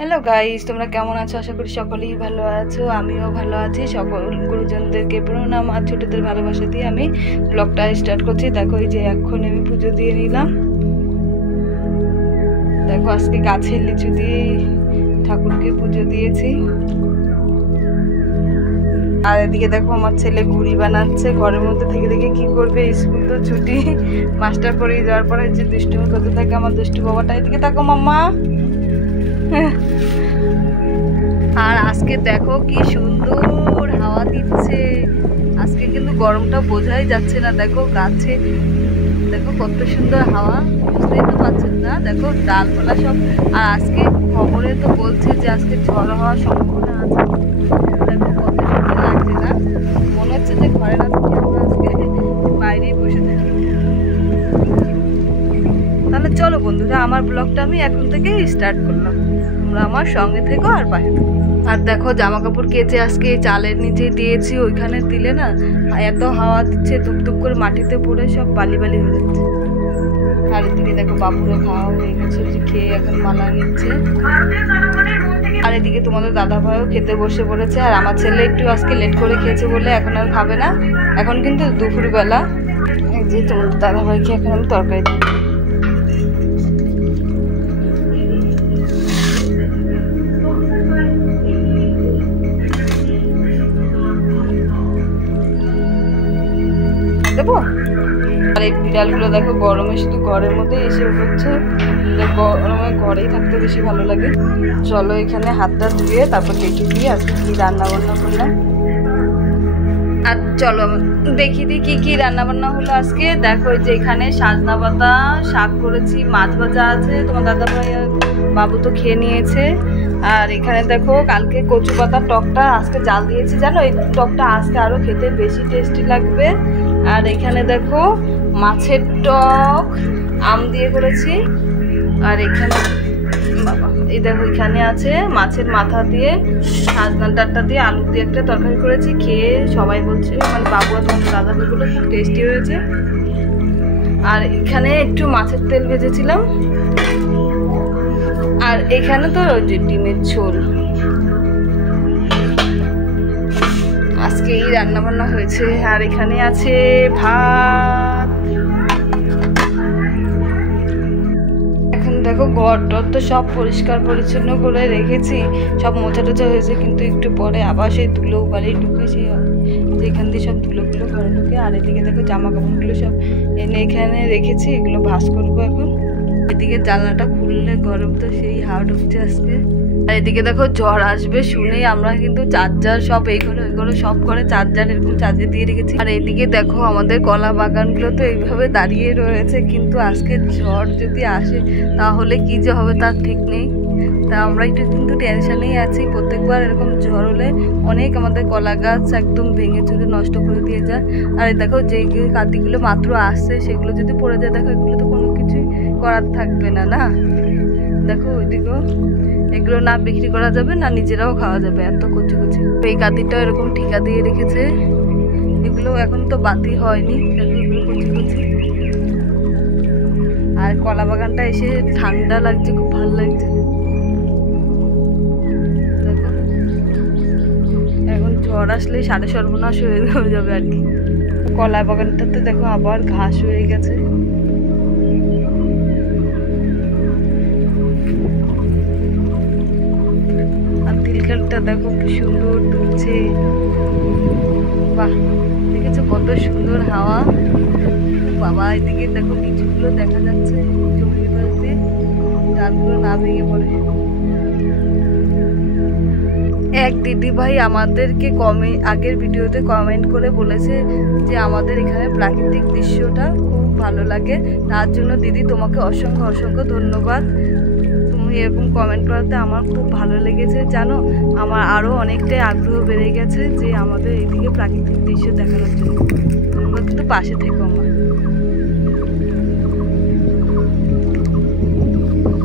Hello guys, তোমরা কেমন আছো? আশা করি সকলেই ভালো আছো। আমিও ভালো আছি। সকল গুরুজনদেরকে প্রণাম আর ছোটদের ভালোবাসা দিয়ে আমি ব্লগটা স্টার্ট করছি। দেখো এই যে এখন আমি পুজো দিয়ে নিলাম। দেখো আজকে গাছের লিচু দিয়ে ঠাকুরকে পুজো দিয়েছি। আর এদিকে দেখো আমার ছেলে ঘুড়ি বানাচ্ছে। ঘরের মধ্যে থেকে থেকে কি করবে, স্কুল তো ছুটি, মাস্টার পড়িয়ে যাওয়ার পরে যে দুষ্টুমি করতে থাকে আমার দুষ্টু বাবাটা। এদিকে দেখো মাম্মা। আর আজকে দেখো কি সুন্দর হাওয়া দিচ্ছে। আজকে কিন্তু গরমটা বোঝাই যাচ্ছে না। দেখো গাছে দেখো কত সুন্দর হাওয়া, বুঝতেই তো পারছেন না। দেখো ডালপালা সব। আর আজকে খবরে তো বলছে যে আজকে ঝড় হওয়ার সম্ভাবনা আছে। দেখো কত সুন্দর লাগছে না? মনে হচ্ছে যে ঘরে না থেকে আমরা আজকে বাইরেই বসে থাকি। তাহলে চলো বন্ধুরা, আমার ব্লগটা আমি এখন থেকে স্টার্ট করলাম। তোমরা আমার সঙ্গে থেকো আর পাশে থেকো। আর দেখো জামা কাপড় কেচে আজকে চালের নিচে দিয়েছি। ওইখানে দিলে না এত হাওয়া দিচ্ছে, ধুপধুপ করে মাটিতে পড়ে সব বালি বালি হয়ে যাচ্ছে। আর এদিকে দেখো বাবুরও খাওয়া হয়ে গেছে, যে খেয়ে এখন মালা নিচ্ছে। আর এদিকে তোমাদের দাদা ভাইও খেতে বসে পড়েছে। আর আমার ছেলে একটু আজকে লেট করে খেয়েছে বলে এখন আর খাবে না। এখন কিন্তু দুপুরবেলা। এই যে তোমাদের দাদা ভাইকে এখন আমি তরকারি দিই। দেবো। আর এই বিড়ালগুলো দেখো গরমে শুধু ঘরের মধ্যে এসে উঠছে। গরমে ঘরেই থাকতে বেশি ভালো লাগে। চলো এখানে হাতটা ধুয়ে তারপর দেখি দিয়ে আজকে কি রান্না বান্না করলাম। আর চলো দেখি দিই কি কি রান্না বান্না হলো আজকে। দেখো যে এখানে সাজনা পাতা শাক করেছি, মাছ ভাজা আছে। তোমার দাদা ভাই আর বাবু তো খেয়ে নিয়েছে। আর এখানে দেখো কালকে কচু পাতার টকটা আজকে জাল দিয়েছি। জানো এই টকটা আজকে আরো খেতে বেশি টেস্টি লাগবে। আর এখানে দেখো মাছের টক আম দিয়ে করেছি। আর এখানে বাবা এই দেখো এখানে আছে মাছের মাথা দিয়ে সাজনা ডাঁটা দিয়ে আলু দিয়ে একটা তরকারি করেছি। খেয়ে সবাই বলছে, মানে বাবু আর তোমার দাদা ভাইগুলো খুব টেস্টি হয়েছে। আর এখানে একটু মাছের তেল ভেজেছিলাম। আর এখানে তো যে ডিমের ঝোল। আজকে এই রান্না বান্না হয়েছে। আর এখানে আছে ভাত। এখন দেখো ঘর টর তো সব পরিষ্কার পরিচ্ছন্ন করে রেখেছি, সব মোছা টোছা হয়েছে। কিন্তু একটু পরে আবার সেই ধুলো বালি ঢুকে সেই যেখান দিয়ে সব ধুলোগুলো ঘরে ঢুকে। আর এদিকে দেখো জামা কাপড়গুলো সব এনে এখানে রেখেছি, এগুলো ভাঁজ করবো এখন। এদিকে জানলাটা খুললে গরম তো সেই হাওয়া ঢুকছে আজকে। আর এদিকে দেখো ঝড় আসবে শুনেই আমরা কিন্তু চার্জার সব এই ঘরে সব ঘরে চার্জার এরকম চার্জে দিয়ে রেখেছি। আর এদিকে দেখো আমাদের কলা বাগানগুলো তো এইভাবে দাঁড়িয়ে রয়েছে। কিন্তু আজকে ঝড় যদি আসে তাহলে কি যে হবে তার ঠিক নেই। তা আমরা একটু কিন্তু টেনশনেই আছি। প্রত্যেকবার এরকম ঝড় হলে অনেক আমাদের কলা গাছ একদম ভেঙে চুরে নষ্ট করে দিয়ে যায়। আর দেখো যে কাতিগুলো মাত্র আসছে সেগুলো যদি পড়ে যায়, দেখো এগুলো তো কোনো কিছুই করার থাকবে না। না দেখো ওইদিকেও এগুলো না বিক্রি করা যাবে না নিজেরাও খাওয়া যাবে, এত কচি কচি। এই কাতিটাও এরকম ঠিকা দিয়ে রেখেছে। এগুলো এখন তো বাতি হয়নি, দেখো এগুলো কচি কচি। আর কলা বাগানটা এসে ঠান্ডা লাগছে, খুব ভালো লাগছে। দেখো এখন ঝড় আসলে সাড়ে সর্বনাশ হয়ে যাবে আর কি। কলা বাগানটাতে দেখো আবার ঘাস হয়ে গেছে। তিলকালটা দেখো কি সুন্দর দুলছে। বাহ, দেখেছো কত সুন্দর হাওয়া। বাবা এদিকে দেখো লিচুগুলো দেখা যাচ্ছে জমির পাশ দিয়ে, ডালগুলো না ভেঙে পড়ে। এক দিদি ভাই আমাদেরকে আগের ভিডিওতে কমেন্ট করে বলেছে যে আমাদের এখানে প্রাকৃতিক দৃশ্যটা খুব ভালো লাগে। তার জন্য দিদি তোমাকে অসংখ্য অসংখ্য ধন্যবাদ। এরকম কমেন্ট করাতে আমার খুব ভালো লেগেছে। জানো আমার আরও অনেকটাই আগ্রহ বেড়ে গেছে যে আমাদের এইদিকে প্রাকৃতিক দৃশ্য দেখানোর জন্য। তোমরা কিন্তু পাশে থেকো আমার।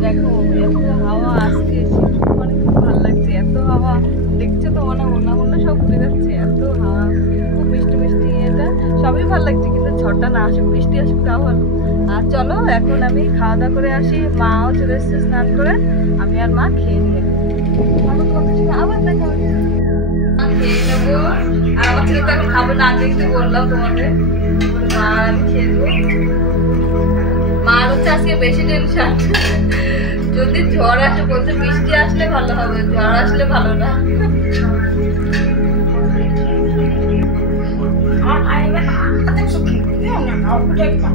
দেখো এত হাওয়া আজকে, মানে খুব ভালো লাগছে। এত হাওয়া দেখছো তো, মনে সব ঘুরে যাচ্ছে। এত হাওয়া, খুব মিষ্টি মিষ্টি, এটা সবই ভালো লাগছে। কিন্তু ঝড়টা না আসুক, বৃষ্টি আসুক তাও ভালো। আর চলো এখন আমি খাওয়া দাওয়া করে আসি, মাও চলে এসছে স্নান করে, আমি আর মা খেয়ে নিই। আবার দেখা হবে, খেয়ে নেবো। আর আমার ছেলে তো এখন খাবো না, আগে কিছু বললাম তোমাকে, মা আমি খেয়ে নেবো। মার হচ্ছে আজকে বেশি টেনশন, যদি ঝড় আসে বলতে বৃষ্টি আসলে ভালো হবে, ঝড় আসলে ভালো না।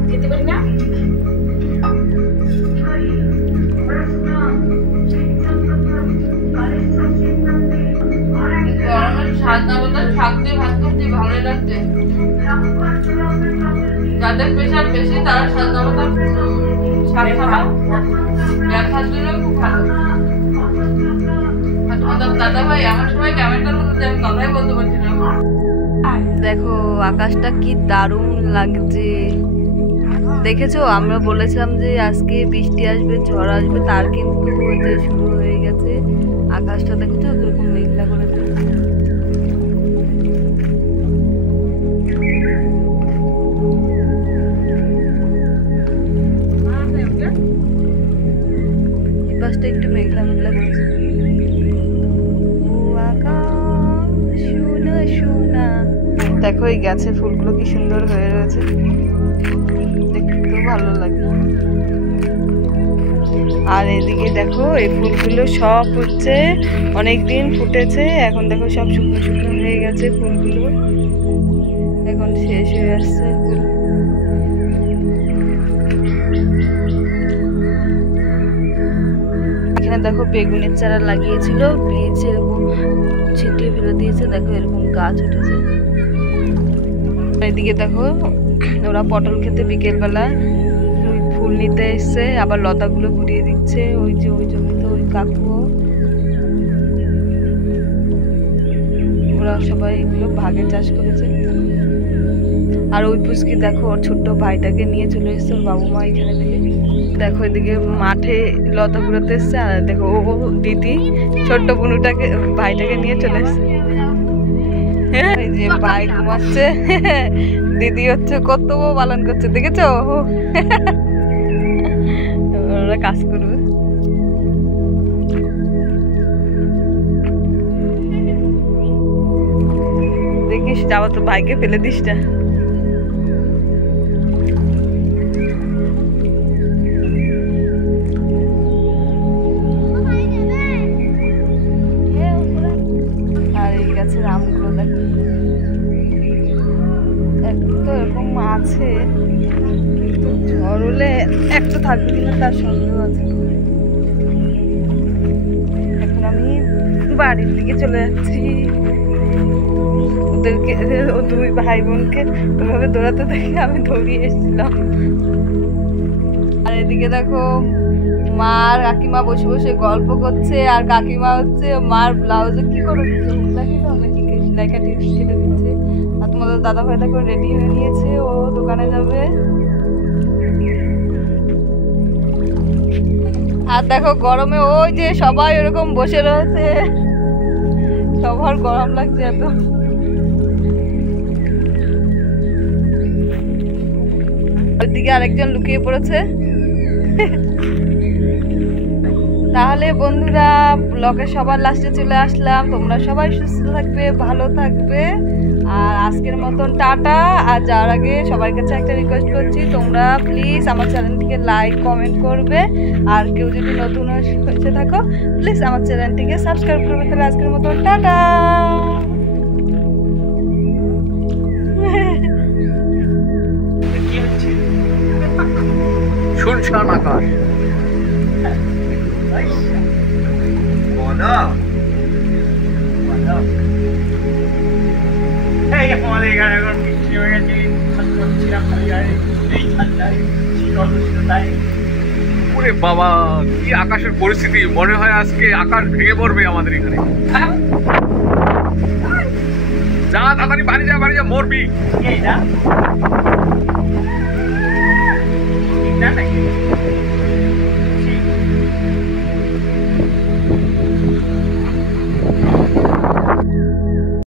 খেতে পারি না, ভালোই লাগছে। যাদের প্রেশার বেশি তারা সাদা ভাত শাক খাওয়া ব্যথার জন্য খুব ভালো। দাদা ভাই আমার সময় ক্যামেরাটার মধ্যে আমি কথাই বলতে পারছি না। দেখো আকাশটা কি দারুণ লাগছে, দেখেছো? আমরা বলেছিলাম যে আজকে বৃষ্টি আসবে, ঝড় আসবে, তার কিন্তু ওই যে শুরু হয়ে গেছে। আকাশটা দেখেছো কিরকম মেঘলা করেছে। আকাশটা একটু মেঘলা মেঘলা করেছে। দেখো এই গাছের ফুলগুলো কি সুন্দর হয়ে রয়েছে, দেখতেও ভালো লাগে। আর এদিকে দেখো এই ফুলগুলো সব হচ্ছে অনেকদিন ফুটেছে, এখন দেখো সব শুকনো শুকনো হয়ে গেছে ফুলগুলো, এখন শেষ হয়ে আসছে ফুল। এখানে দেখো বেগুনের চারা লাগিয়েছিল, বীজ এরকম ছিটিয়ে ফেলে দিয়েছে, দেখো এরকম গাছ উঠেছে। এদিকে দেখো ওরা পটল খেতে বিকেলবেলা ফুল নিতে এসছে, আবার লতাগুলো ঘুরিয়ে দিচ্ছে। ওই যে ওই জমিতে ওই কাকু, ওরা সবাই এগুলো ভাগে চাষ করেছে। আর ওই পুচকি দেখো ওর ছোট্ট ভাইটাকে নিয়ে চলে এসছে ওর বাবু মা এখানে থেকে। দেখো এদিকে মাঠে লতা ঘুরাতে এসছে, আর দেখো ও দিদি ছোট্ট বুনুটাকে ভাইটাকে নিয়ে চলে এসছে। হ্যাঁ এই যে ভাই ঘুমাচ্ছে, দিদি হচ্ছে কর্তব্য পালন করছে, দেখেছো? ওরা কাজ করবে। দেখিস যাবো তো, ভাইকে ফেলে দিস না। আর এই গাছের আমগুলো দেখো, একটু তো এরকম আছে, কিন্তু ঝড় হলে একটা থাকবে কিনা তার সন্দেহ আছে। এখন আমি বাড়ির দিকে চলে যাচ্ছি। ওদেরকে দুই ভাই বোনকে ওইভাবে দৌড়াতে দেখে আমি দৌড়িয়ে এসেছিলাম। আর এদিকে দেখো মা আর কাকিমা বসে বসে গল্প করছে, আর কাকিমা হচ্ছে মার ব্লাউজে কি করে দিচ্ছে, নাকি সেলাই কাটিয়ে কেটে দিচ্ছে। আর তোমাদের দাদা ভাই দেখো রেডি হয়ে নিয়েছে, ও দোকানে যাবে। আর দেখো গরমে ওই যে সবাই ওরকম বসে রয়েছে, সবার গরম লাগছে এত। ওইদিকে আরেকজন লুকিয়ে পড়েছে। তাহলে বন্ধুরা ব্লগের সবার লাস্টে চলে আসলাম। তোমরা সবাই সুস্থ থাকবে, ভালো থাকবে। আর আজকের মতন টাটা। আর যাওয়ার আগে সবার কাছে একটা রিকোয়েস্ট করছি, তোমরা প্লিজ আমার চ্যানেলটিকে লাইক কমেন্ট করবে। আর কেউ যদি নতুন হয়েছে থাকো প্লিজ আমার চ্যানেলটিকে সাবস্ক্রাইব করবে। তাহলে আজকের মতন টাটা। শুনশান আকাশ, ওরে বাবা কি আকাশের পরিস্থিতি, মনে হয় আজকে আকাশ ভেঙে পড়বে আমাদের এখানে। যা তাড়াতাড়ি বাড়ি যা, বাড়ি যা, মরবি।